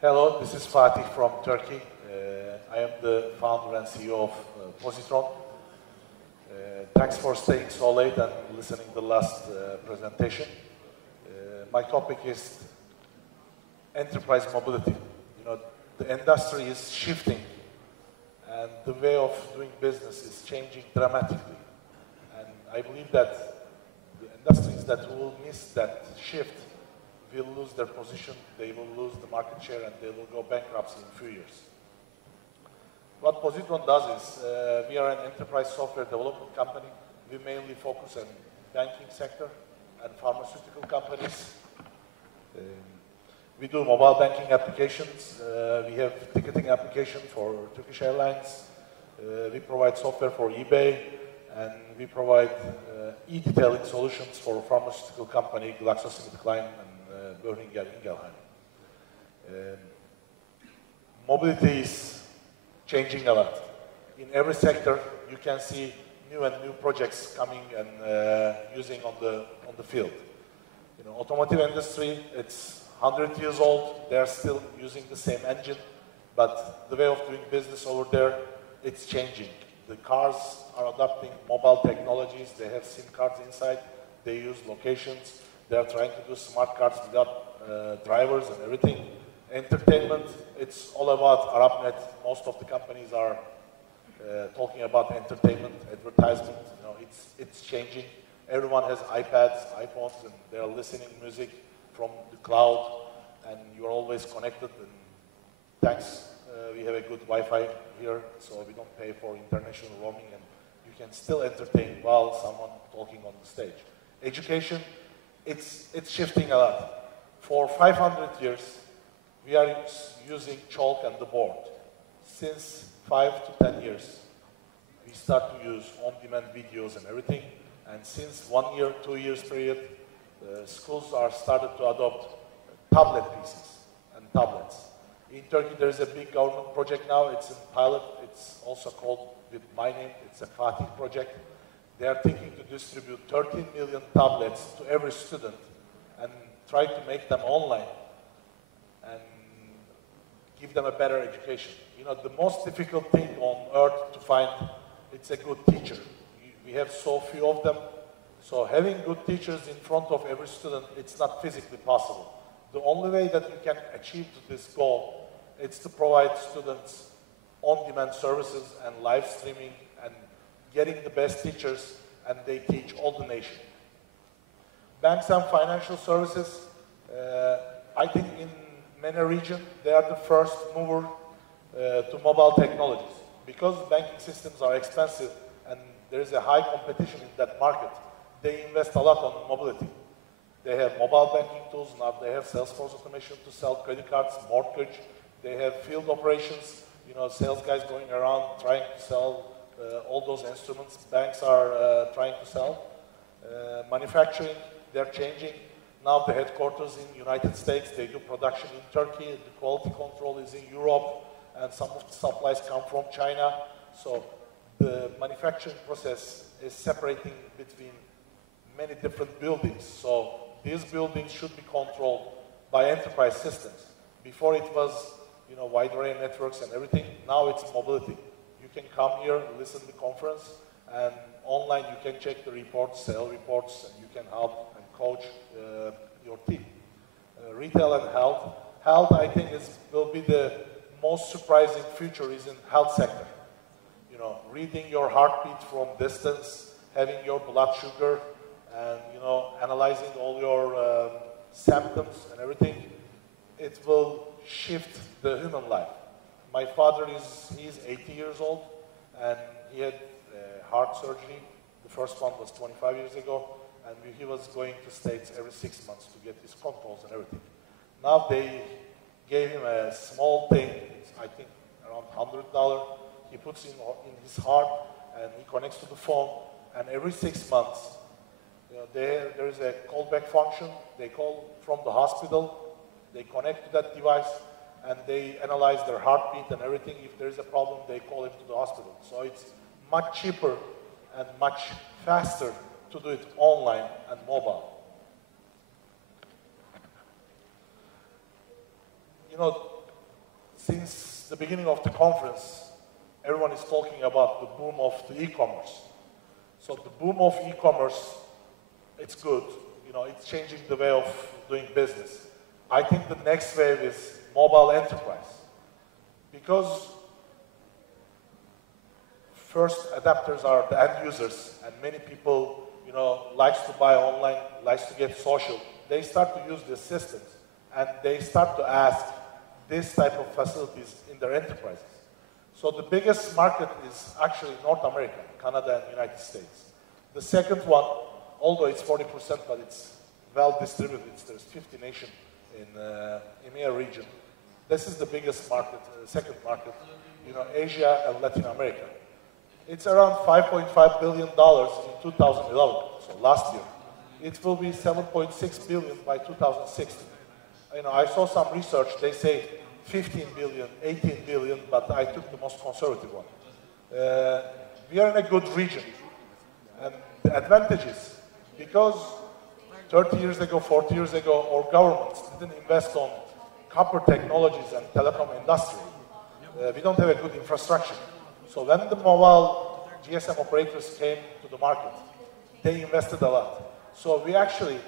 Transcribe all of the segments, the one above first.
Hello, this is Fatih from Turkey. I am the founder and CEO of Pozitron. Thanks for staying so late and listening to the last presentation. My topic is enterprise mobility. You know, the industry is shifting and the way of doing business is changing dramatically. And I believe that the industries that will miss that shift will lose their position, they will lose the market share, and they will go bankrupt in a few years. What Pozitron does is, we are an enterprise software development company. We mainly focus on banking sector and pharmaceutical companies. We do mobile banking applications. We have ticketing application for Turkish Airlines. We provide software for eBay, and we provide e-detailing solutions for a pharmaceutical company, GlaxoSmithKline, Boehringer Ingelheim. Mobility is changing a lot. In every sector, you can see new and new projects coming and using on the field. You know, automotive industry, it's 100 years old. They are still using the same engine, but the way of doing business over there, it's changing. The cars are adopting mobile technologies. They have SIM cards inside. They use locations. They are trying to do smart cards without drivers and everything. Entertainment, it's all about ArabNet. Most of the companies are talking about entertainment, advertisement. You know, it's changing. Everyone has iPads, iPhones, and they are listening music from the cloud, and you're always connected. And thanks, we have a good Wi-Fi here, so we don't pay for international roaming, and you can still entertain while someone talking on the stage. Education, it's shifting a lot. For 500 years, we are using chalk and the board. Since 5 to 10 years, we start to use on-demand videos and everything. And since 1 year, 2 years period, schools are started to adopt tablet PCs and tablets. In Turkey, there is a big government project now. It's in pilot. It's also called with my name. It's a Fatih project. They are thinking to distribute 13 million tablets to every student and try to make them online and give them a better education. You know, the most difficult thing on earth to find, it's a good teacher. We have so few of them. So having good teachers in front of every student, it's not physically possible. The only way that we can achieve this goal is to provide students on-demand services and live streaming and getting the best teachers, and they teach all the nation. Banks and financial services, I think in many regions, they are the first mover to mobile technologies. Because banking systems are expensive and there is a high competition in that market, they invest a lot on mobility. They have mobile banking tools, now they have Salesforce automation to sell credit cards, mortgage, they have field operations, you know, sales guys going around trying to sell all those instruments banks are trying to sell. Manufacturing, they're changing. Now the headquarters in the United States, they do production in Turkey, the quality control is in Europe, and some of the supplies come from China. So the manufacturing process is separating between many different buildings. So these buildings should be controlled by enterprise systems. Before it was, you know, wide array networks and everything. Now it's mobility. You can come here, listen to the conference, and online you can check the reports, sale reports, and you can help and coach your team. Retail and health. Health, I think, will be the most surprising future is in health sector. You know, reading your heartbeat from distance, having your blood sugar, and, you know, analyzing all your symptoms and everything. It will shift the human life. My father he's 80 years old, and he had heart surgery. The first one was 25 years ago, and he was going to States every 6 months to get his controls and everything. Now they gave him a small thing, I think around $100. He puts in his heart, and he connects to the phone, and every 6 months, you know, there is a callback function. They call from the hospital, they connect to that device, and they analyze their heartbeat and everything. If there is a problem, they call him to the hospital. So it's much cheaper and much faster to do it online and mobile. You know, since the beginning of the conference, everyone is talking about the boom of the e-commerce. So the boom of e-commerce, it's good. You know, it's changing the way of doing business. I think the next wave is mobile enterprise. Because first adapters are the end users, and many people, you know, likes to buy online, likes to get social. They start to use these systems, and they start to ask this type of facilities in their enterprises. So the biggest market is actually North America, Canada and United States. The second one, although it's 40%, but it's well distributed. There's 50 nations in EMEA region. This is the biggest market, second market, you know, Asia and Latin America. It's around $5.5 billion in 2011, so last year. It will be 7.6 billion by 2060. You know, I saw some research, they say 15 billion, 18 billion, but I took the most conservative one. We are in a good region. And the advantage is, because 30 years ago, 40 years ago, our governments didn't invest on copper technologies and telecom industry. We don't have a good infrastructure. So when the mobile GSM operators came to the market, they invested a lot. So we actually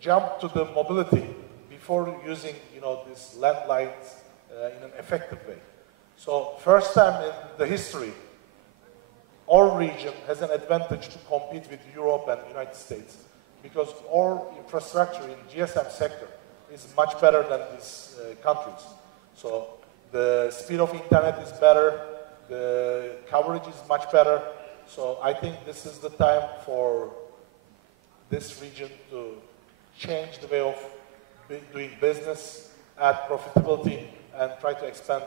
jumped to the mobility before using, you know, these landlines in an effective way. So first time in the history, our region has an advantage to compete with Europe and the United States because our infrastructure in GSM sector is much better than these countries. So the speed of internet is better, the coverage is much better. So I think this is the time for this region to change the way of doing business, add profitability, and try to expand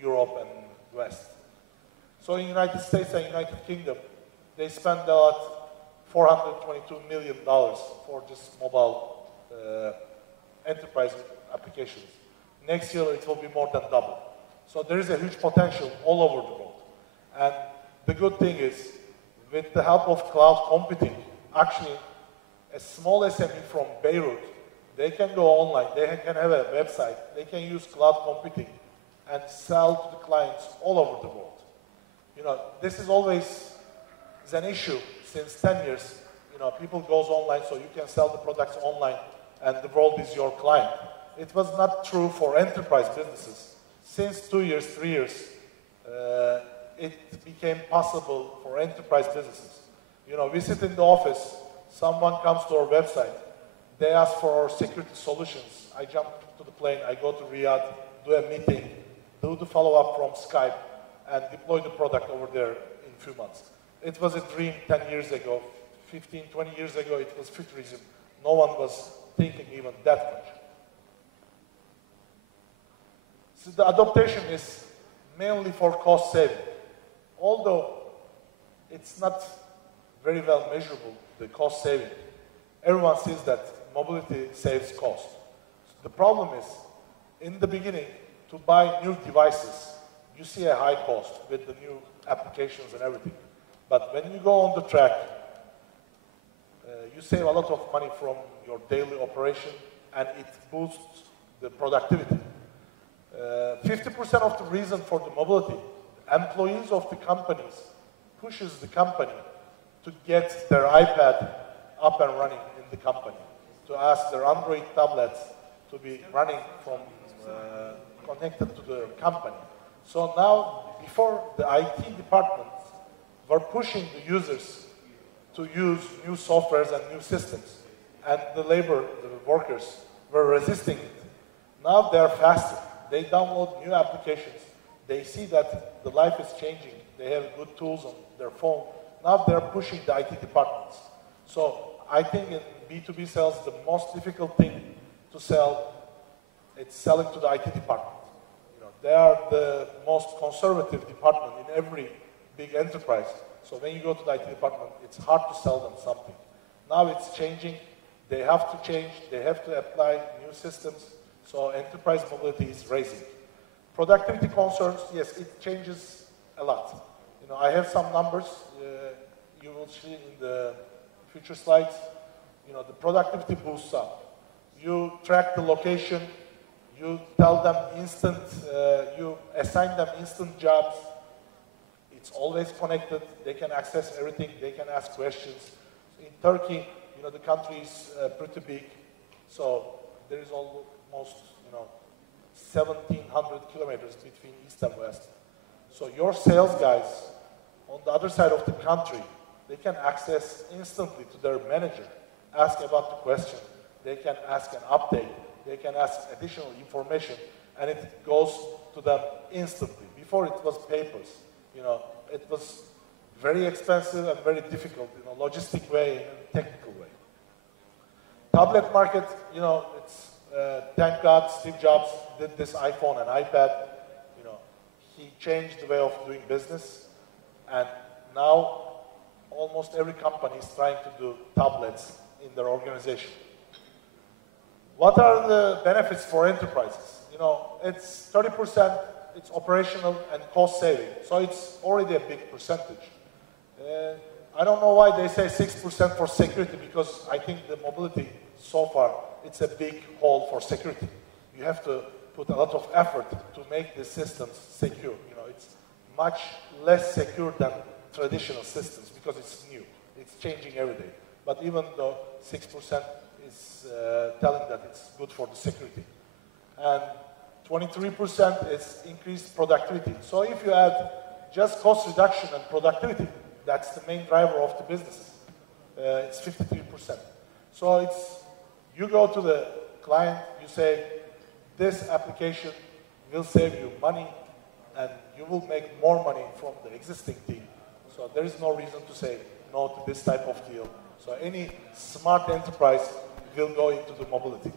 Europe and West. So in the United States and United Kingdom, they spend about $422 million for just mobile enterprise applications. Next year, it will be more than double. So there is a huge potential all over the world. And the good thing is, with the help of cloud computing, actually, a small SME from Beirut, they can go online, they can have a website, they can use cloud computing and sell to the clients all over the world. You know, this is always an issue since 10 years. You know, people goes online, so you can sell the products online, and the world is your client. It was not true for enterprise businesses. Since 2 years, 3 years, it became possible for enterprise businesses. You know, we sit in the office, someone comes to our website, they ask for our security solutions. I jump to the plane, I go to Riyadh, do a meeting, do the follow-up from Skype, and deploy the product over there in a few months. It was a dream 10 years ago, 15, 20 years ago, it was futurism. No one was thinking even that much. So the adaptation is mainly for cost saving. Although it's not very well measurable, the cost saving. Everyone sees that mobility saves cost. So the problem is, in the beginning, to buy new devices, you see a high cost with the new applications and everything. But when you go on the track, you save a lot of money from your daily operation, and it boosts the productivity. 50% of the reason for the mobility, employees of the companies pushes the company to get their iPad up and running in the company, to ask their Android tablets to be running from connected to the company. So now, before the IT departments were pushing the users to use new softwares and new systems, and the workers were resisting it. Now they are faster. They download new applications. They see that the life is changing. They have good tools on their phone. Now they're pushing the IT departments. So I think in B2B sales, the most difficult thing to sell, it's selling to the IT department. You know, they are the most conservative department in every big enterprise. So when you go to the IT department, it's hard to sell them something. Now it's changing. They have to change. They have to apply new systems. So enterprise mobility is raising. Productivity concerns, yes, it changes a lot. You know, I have some numbers. You will see in the future slides. You know, the productivity boosts up. You track the location. You tell them instant, you assign them instant jobs. It's always connected. They can access everything. They can ask questions. In Turkey, you know, the country is pretty big, so there is almost, you know, 1,700 kilometers between east and west. So your sales guys on the other side of the country, they can access instantly to their manager, ask about the question. They can ask an update. They can ask additional information, and it goes to them instantly. Before it was papers, you know, it was very expensive and very difficult in a logistic way and technical way. Tablet market, you know, it's, thank God Steve Jobs did this iPhone and iPad. You know, he changed the way of doing business, and now almost every company is trying to do tablets in their organization. What are the benefits for enterprises? You know, it's 30%, it's operational and cost saving, so it's already a big percentage. I don't know why they say 6% for security, because I think the mobility so far, it's a big hole for security. You have to put a lot of effort to make the systems secure. You know, it's much less secure than traditional systems because it's new. It's changing every day. But even though 6% is telling that it's good for the security. And 23% is increased productivity. So if you add just cost reduction and productivity, that's the main driver of the businesses. It's 53%. So it's, you go to the client, you say, this application will save you money and you will make more money from the existing team. So there is no reason to say no to this type of deal. So any smart enterprise will go into the mobility.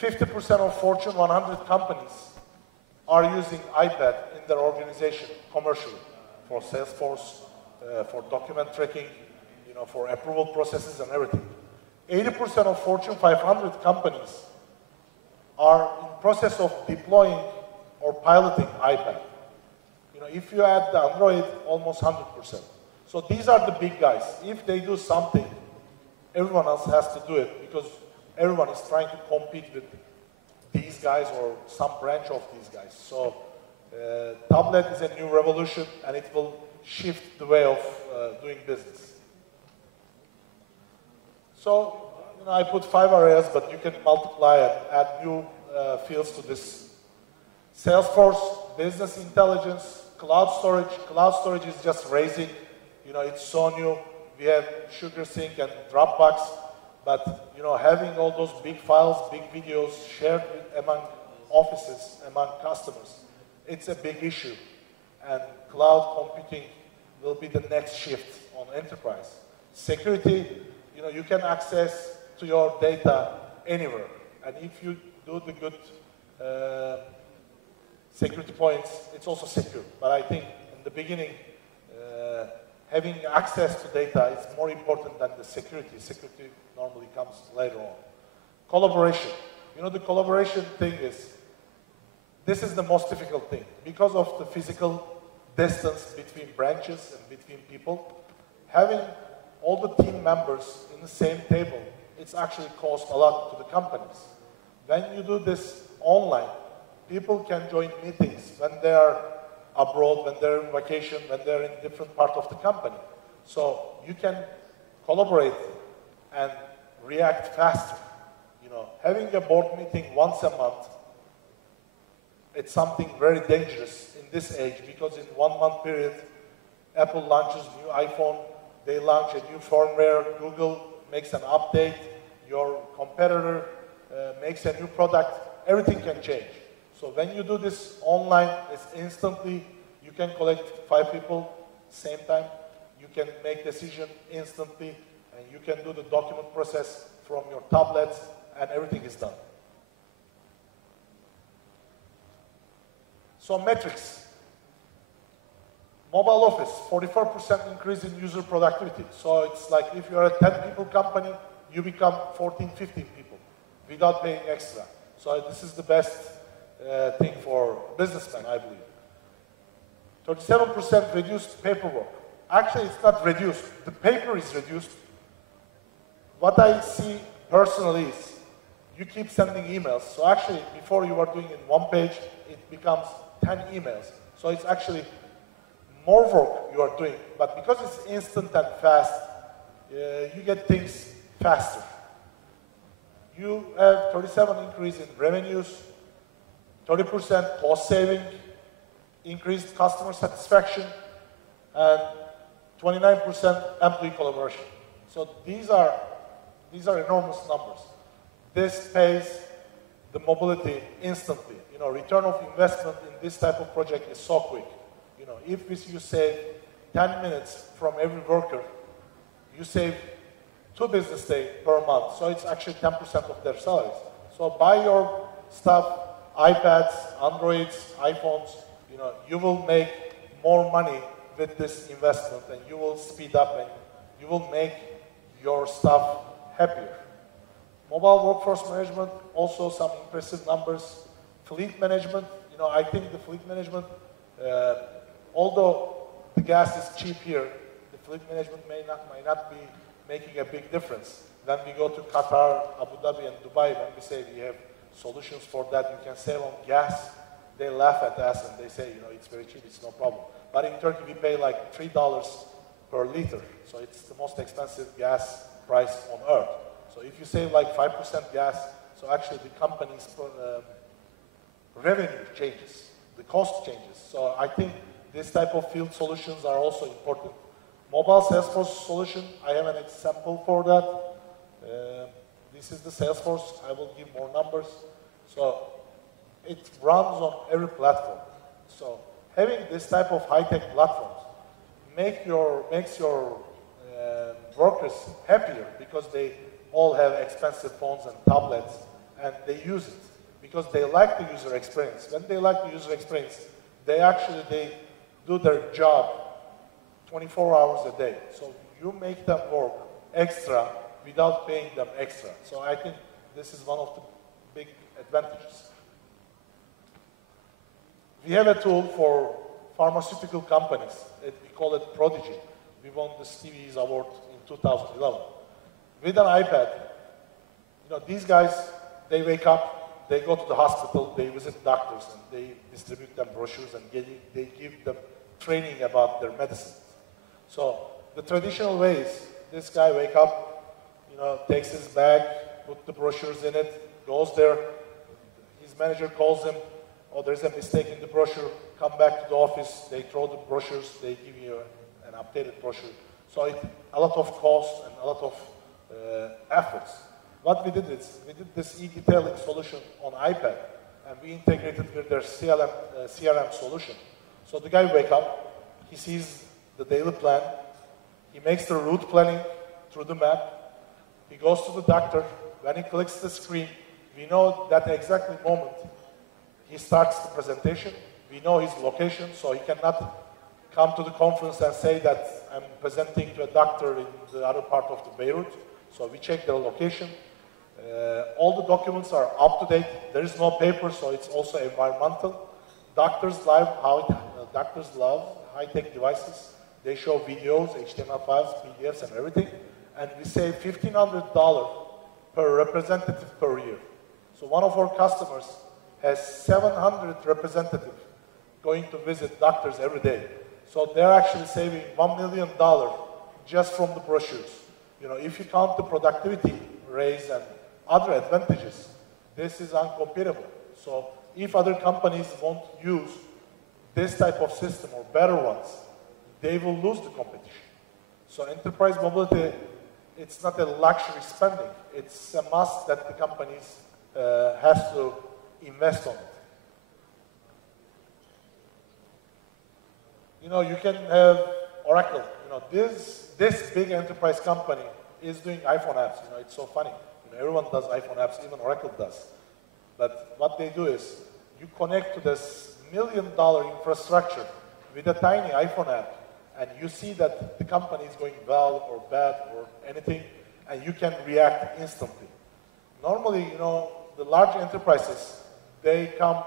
50% of Fortune 100 companies are using iPad in their organization commercially for Salesforce, for document tracking, you know, for approval processes and everything. 80% of Fortune 500 companies are in process of deploying or piloting iPad. You know, if you add the Android, almost 100%. So these are the big guys. If they do something, everyone else has to do it because everyone is trying to compete with these guys or some branch of these guys. So tablet is a new revolution and it will shift the way of doing business. So, you know, I put 5 areas, but you can multiply and add new fields to this. Salesforce, business intelligence, cloud storage. Cloud storage is just raising. You know, it's so new. We have SugarSync and Dropbox, but, you know, having all those big files, big videos shared among offices, among customers, it's a big issue. And cloud computing will be the next shift on enterprise. Security, you know, you can access to your data anywhere. And if you do the good security points, it's also secure. But I think in the beginning, having access to data is more important than the security. Security normally comes later on. Collaboration. You know, the collaboration thing is, this is the most difficult thing. Because of the physical distance between branches and between people, having all the team members in the same table, it's actually cost a lot to the companies. When you do this online, people can join meetings when they are abroad, when they're on vacation, when they're in different part of the company. So you can collaborate and react faster. You know, having a board meeting once a month, it's something very dangerous in this age because in 1 month period, Apple launches new iPhone, they launch a new firmware, Google makes an update, your competitor makes a new product, everything can change. So when you do this online, it's instantly, you can collect 5 people same time, you can make decision instantly, and you can do the document process from your tablets, and everything is done. So metrics. Mobile office, 44% increase in user productivity. So it's like if you're a 10 people company, you become 14, 15 people without paying extra. So this is the best thing for businessmen, I believe. 37% reduced paperwork. Actually, it's not reduced. The paper is reduced. What I see personally is you keep sending emails. So actually, before you are doing it one page, it becomes 10 emails. So it's actually more work you are doing. But because it's instant and fast, you get things faster. You have 37% increase in revenues, 30% cost saving, increased customer satisfaction, and 29% employee collaboration. So these are enormous numbers. This pays the mobility instantly. You know, return of investment in this type of project is so quick. You know, if you save 10 minutes from every worker, you save 2 business days per month. So it's actually 10% of their salaries. So buy your stuff, iPads, Androids, iPhones, you know, you will make more money with this investment, and you will speed up and you will make your staff happier. Mobile workforce management, also some impressive numbers. Fleet management, you know, I think the fleet management, although the gas is cheap here, the fleet management might not be making a big difference. When we go to Qatar, Abu Dhabi, and Dubai, when we say we have solutions for that, you can save on gas, they laugh at us and they say, you know, it's very cheap, it's no problem. But in Turkey, we pay like $3 per liter. So it's the most expensive gas price on earth. So if you save like 5% gas, so actually the company's revenue changes, the cost changes. So I think this type of field solutions are also important. Mobile Salesforce solution, I have an example for that. This is the Salesforce. I will give more numbers. So it runs on every platform. So having this type of high-tech platforms makes your workers happier because they all have expensive phones and tablets, and they use it because they like the user experience. When they like the user experience, they do their job 24 hours a day. So you make them work extra without paying them extra. So I think this is one of the big advantages. We have a tool for pharmaceutical companies. We call it Prodigy. We won the Stevie's Award in 2011. With an iPad, you know, these guys, they wake up, they go to the hospital, they visit doctors, and they distribute them brochures, and they give them training about their medicine. So the traditional ways, this guy wake up, you know, takes his bag, put the brochures in it, goes there, his manager calls him, oh, there's a mistake in the brochure, come back to the office, they throw the brochures, they give you an updated brochure. So a lot of cost and a lot of efforts. What we did is, we did this e-detailing solution on iPad, and we integrated with their CRM solution. So the guy wake up, he sees the daily plan, he makes the route planning through the map, he goes to the doctor, when he clicks the screen, we know that exactly moment he starts the presentation, we know his location, so he cannot come to the conference and say that I'm presenting to a doctor in the other part of the Beirut. So we check their location. All the documents are up to date. There is no paper, so it's also environmental. Doctors love high-tech devices. They show videos, HTML files, PDFs, and everything. And we save $1,500 per representative per year. So one of our customers has 700 representatives going to visit doctors every day. So they're actually saving $1 million just from the brochures. You know, if you count the productivity raise and other advantages, this is uncomparable. So if other companies won't use this type of system or better ones, they will lose the competition. So enterprise mobility, it's not a luxury spending. It's a must that the companies has to invest on it. You know, you can have Oracle. You know, this big enterprise company is doing iPhone apps. You know, it's so funny. You know, everyone does iPhone apps, even Oracle does. But what they do is, you connect to this $1 million infrastructure with a tiny iPhone app, and you see that the company is going well or bad or anything, and you can react instantly. Normally, you know, the large enterprises, they come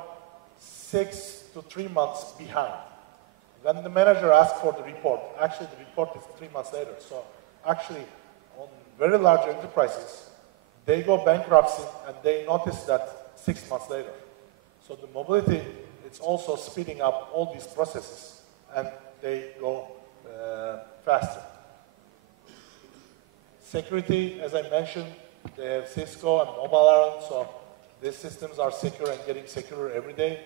6 to 3 months behind. When the manager asks for the report, actually the report is 3 months later. So actually, on very large enterprises, they go bankruptcy and they notice that 6 months later. So the mobility, it's also speeding up all these processes and they go faster. Security, as I mentioned, they have Cisco and mobile around, so these systems are secure and getting secure every day.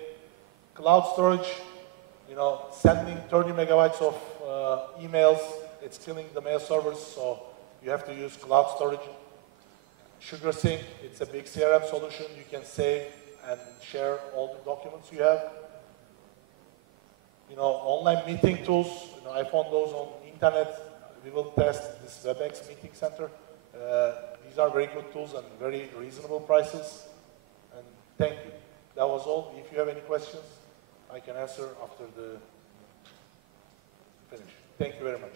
Cloud storage, you know, sending 30 megabytes of emails, it's killing the mail servers, so you have to use cloud storage. SugarSync, it's a big CRM solution. You can save and share all the documents you have. You know, online meeting tools, you know, I found those on internet. We will test this WebEx meeting center. These are very good tools and very reasonable prices. And thank you. That was all. If you have any questions, I can answer after the finish. Thank you very much.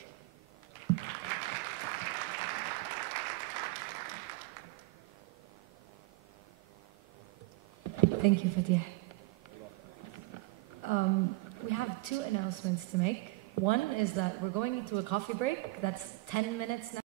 Thank you, Fatih. We have 2 announcements to make. One is that we're going into a coffee break. That's 10 minutes now.